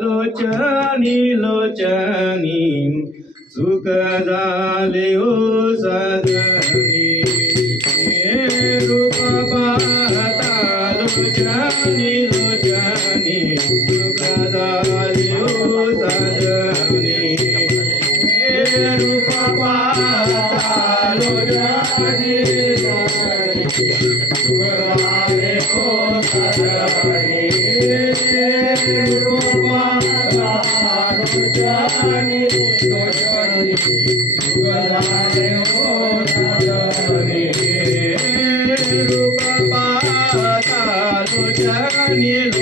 लोचनी लोचनी सुख झाले ओ हो सजनी रूप पाहता लोचनी You.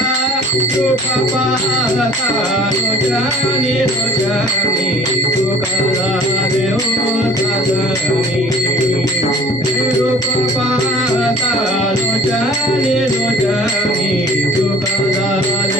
रोजानी रोजानी गोपाला देव सदानी गोपाला रोजानी रोजानी गोपाला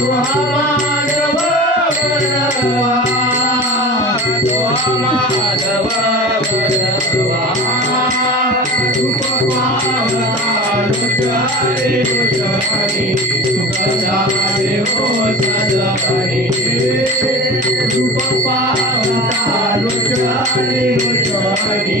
तुम्हा बदलवालवा पपाला रे बो जखणी तुमचा रेव जखणी तुपाला रेव जखणी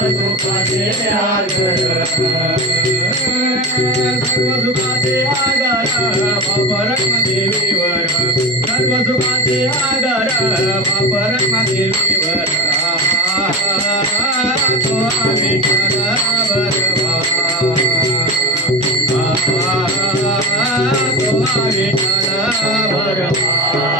झोपाते आग सर्व झोपाते आगार बाबा रक्मदेवीवर सर्व झोपाते आगार बाबा रक्मदेवीवर तो विठ्ठल बरवा तो विठ्ठल बरवा